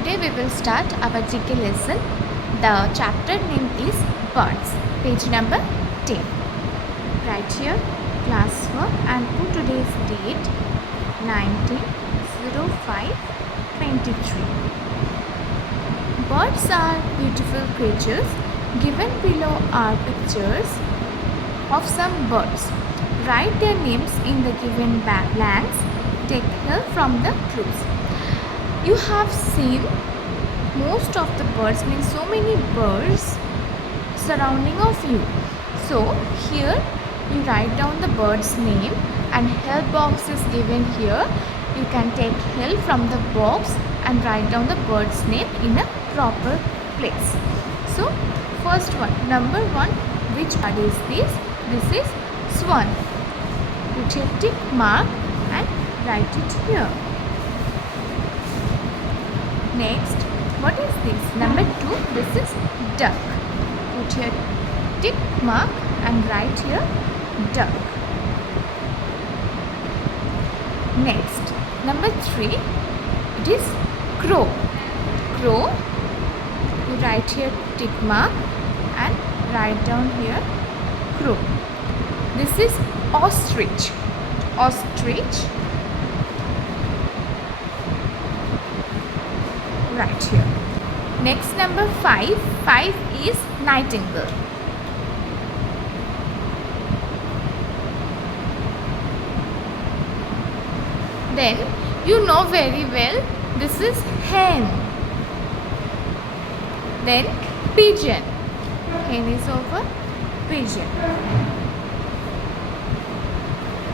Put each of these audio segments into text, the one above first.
Today we will start our GK lesson. The chapter name is Birds. Page number 10. Write here classwork and put today's date 19/05/23. Birds are beautiful creatures. Given below are pictures of some birds. Write their names in the given blanks. Take help from the clues. You have seen most of the birds, means so many birds surrounding of you. So here you write down the bird's name and help box is given here. You can take help from the box and write down the bird's name in a proper place. So first one, number 1, which bird is this? This is swan. Put your tick mark and write it here. Next, what is this? Number 2, this is duck. Put your tick mark and write here duck. Next, number 3, it is crow. Crow, you write here tick mark and write down here crow. This is ostrich. Ostrich, right here. Next, number 5. 5 is nightingale. Then you know very well this is hen. Then pigeon. Hen is over pigeon.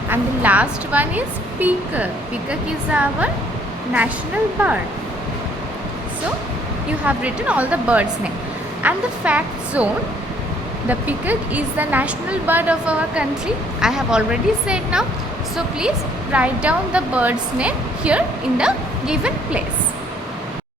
And the last one is peacock. Peacock is our national bird. So you have written all the birds' name. And the fact zone, the peacock is the national bird of our country. I have already said now. So please write down the bird's name here in the given place.